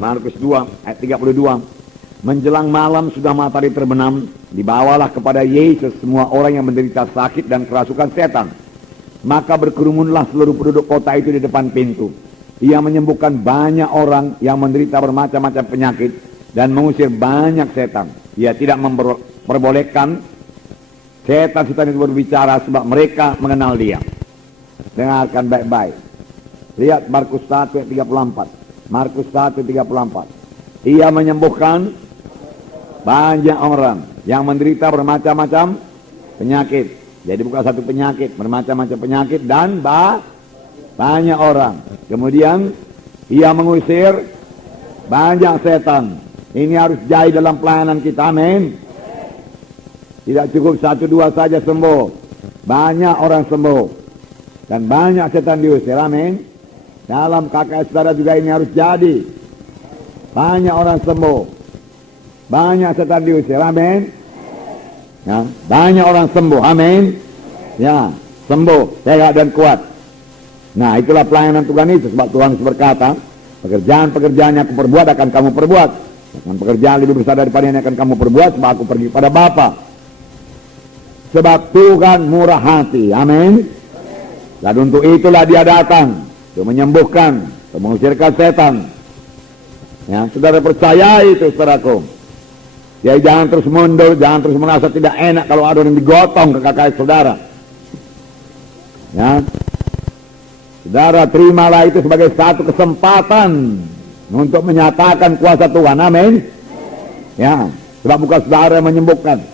Markus 2 ayat 32. Menjelang malam sudah matahari terbenam, dibawalah kepada Yesus semua orang yang menderita sakit dan kerasukan setan. Maka berkerumunlah seluruh penduduk kota itu di depan pintu. Ia menyembuhkan banyak orang yang menderita bermacam-macam penyakit dan mengusir banyak setan. Ia tidak memperbolehkan setan-setan itu berbicara sebab mereka mengenal dia. Dengarkan baik-baik. Lihat Markus 1 ayat 34. Markus 1 34. Ia menyembuhkan banyak orang yang menderita bermacam-macam penyakit. Jadi bukan satu penyakit, bermacam-macam penyakit dan banyak orang. Kemudian ia mengusir banyak setan. Ini harus jadi dalam pelayanan kita, amin. Tidak cukup 1-2 saja sembuh, banyak orang sembuh dan banyak setan diusir, amin. Dalam KKS saudara juga ini harus jadi. Banyak orang sembuh, banyak setan diusir, amin. Ya, banyak orang sembuh, amin. Ya, sembuh, sehat dan kuat. Nah, itulah pelayanan Tuhan itu. Sebab Tuhan berkata, pekerjaan-pekerjaan yang aku perbuat akan kamu perbuat. Dan pekerjaan lebih besar daripada yang akan kamu perbuat, sebab aku pergi pada Bapa. Sebab Tuhan murah hati, amin. Dan untuk itulah dia datang, untuk menyembuhkan, untuk mengusirkan setan. Ya, saudara percaya itu, saudaraku. Ya, jangan terus mundur, jangan terus merasa tidak enak kalau ada yang digotong ke KKS saudara. Ya, saudara terimalah itu sebagai satu kesempatan untuk menyatakan kuasa Tuhan, amin. Ya, sebab bukan saudara yang menyembuhkan.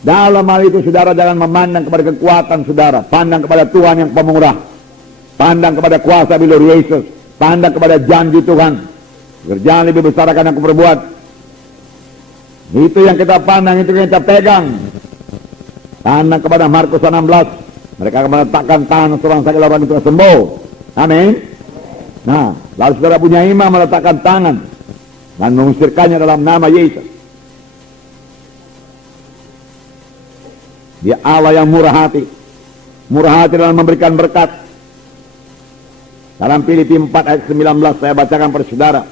Dalam hal itu saudara jangan memandang kepada kekuatan saudara, pandang kepada Tuhan yang pemurah, pandang kepada kuasa bilur Yesus, pandang kepada janji Tuhan. Kerjaan lebih besar akan aku perbuat. Itu yang kita pandang, itu yang kita pegang. Pandang kepada Markus 16, mereka akan meletakkan tangan seorang sakit orang itu sembuh, amin. Nah, lalu saudara punya iman meletakkan tangan dan mengusirkannya dalam nama Yesus. Dia Allah yang murah hati dalam memberikan berkat. Dalam Filipi 4 ayat 19 saya bacakan pada saudara.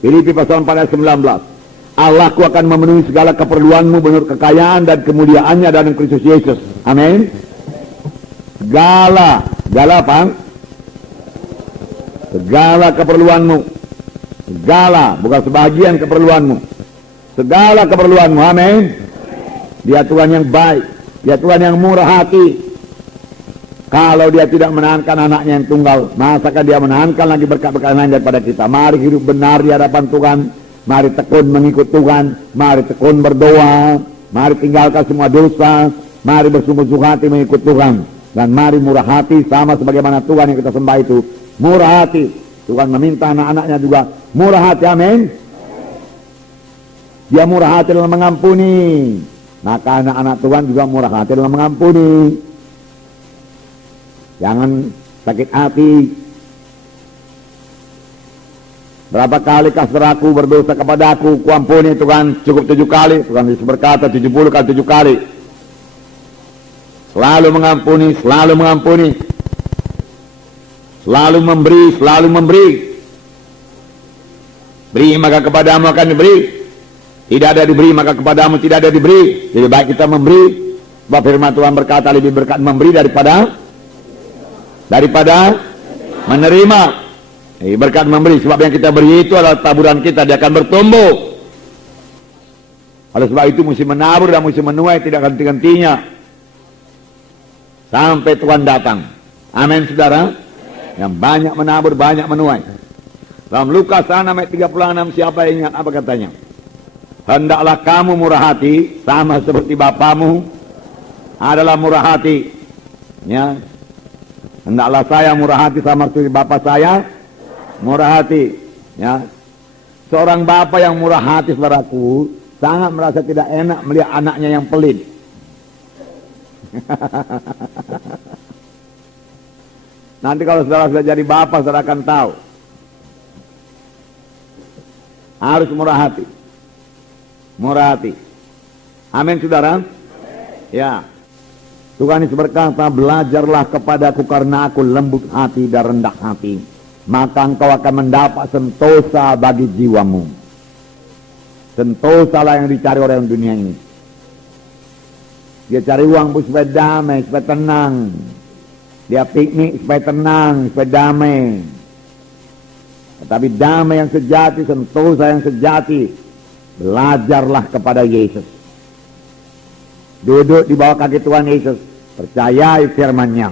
Filipi pasal 4 ayat 19. Allahku akan memenuhi segala keperluanmu menurut kekayaan dan kemuliaannya dalam Kristus Yesus. Amin. Segala apa? Segala keperluanmu. Segala, bukan sebagian keperluanmu. Segala keperluanmu, amin. Dia Tuhan yang baik, dia Tuhan yang murah hati. Kalau dia tidak menahankan anaknya yang tunggal, masakan dia menahankan lagi berkat-berkat lain daripada kita. Mari hidup benar di hadapan Tuhan. Mari tekun mengikut Tuhan, mari tekun berdoa, mari tinggalkan semua dosa, mari bersungguh-sungguh hati mengikut Tuhan, dan mari murah hati sama sebagaimana Tuhan yang kita sembah itu murah hati. Tuhan meminta anak-anaknya juga murah hati, amin. Dia murah hati dalam mengampuni, maka anak-anak Tuhan juga murah hati dalam mengampuni. Jangan sakit hati. Berapa kali saudaraku berdosa kepadaku, kuampuni Tuhan, cukup 7 kali. Tuhan Yesus berkata 70 kali 7 kali. Selalu mengampuni, selalu mengampuni. Selalu memberi, selalu memberi. Beri maka kepadamu akan diberi. Tidak ada diberi maka kepadamu tidak ada diberi. Lebih baik kita memberi. Sebab firman Tuhan berkata lebih berkat memberi daripada menerima. Berkat memberi, sebab yang kita beri itu adalah taburan kita, dia akan bertumbuh. Oleh sebab itu mesti menabur dan mesti menuai, tidak henti-hentinya sampai Tuhan datang. Amin saudara. Yang banyak menabur, banyak menuai. Dalam Lukas 6 ayat 36, siapa yang ingat apa katanya? Hendaklah kamu murah hati sama seperti Bapamu adalah murah hati. Ya. Hendaklah saya murah hati sama seperti Bapa saya murah hati. Ya. Seorang bapa yang murah hati, saudaraku, sangat merasa tidak enak melihat anaknya yang pelit. Nanti kalau saudara sudah jadi bapak, saudara akan tahu. Harus murah hati. Murah hati. Amin saudara. Ya. Tuhan Yesus berkata, belajarlah kepadaku karena aku lembut hati dan rendah hati. maka engkau akan mendapat sentosa bagi jiwamu. Sentosa lah yang dicari orang dunia ini. Dia cari uang supaya damai, supaya tenang. Dia piknik supaya tenang, supaya damai. Tetapi damai yang sejati, sentosa yang sejati, belajarlah kepada Yesus. Duduk di bawah kaki Tuhan Yesus, percayai firman-Nya.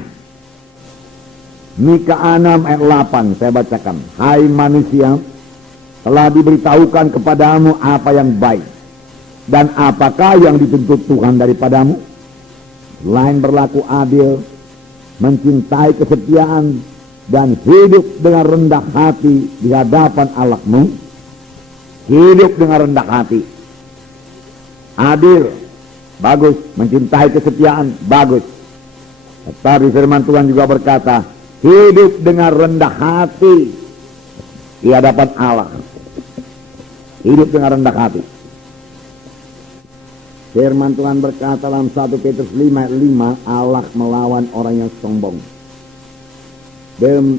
Mika 6 ayat 8 saya bacakan. Hai manusia, telah diberitahukan kepadamu apa yang baik, dan apakah yang dituntut Tuhan daripadamu? Selain berlaku adil, mencintai kesetiaan, dan hidup dengan rendah hati di hadapan Allahmu. Hidup dengan rendah hati. Adil, bagus. Mencintai kesetiaan, bagus. Tetapi firman Tuhan juga berkata, hidup dengan rendah hati di hadapan Allah. Hidup dengan rendah hati. Firman Tuhan berkata dalam 1 Petrus 5 ayat 5, Allah melawan orang yang sombong. Dalam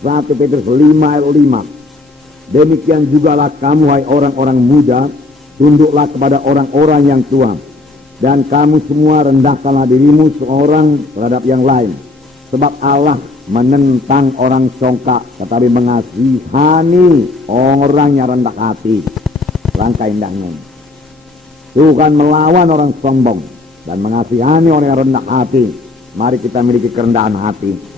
1 Petrus 5 ayat 5, demikian jugalah kamu hai orang-orang muda, tunduklah kepada orang-orang yang tua, dan kamu semua rendahkanlah dirimu seorang terhadap yang lain, sebab Allah menentang orang songkak, tetapi mengasihani orang yang rendah hati. Langkah indahnya. Tuhan melawan orang sombong dan mengasihani orang yang rendah hati. Mari kita miliki kerendahan hati.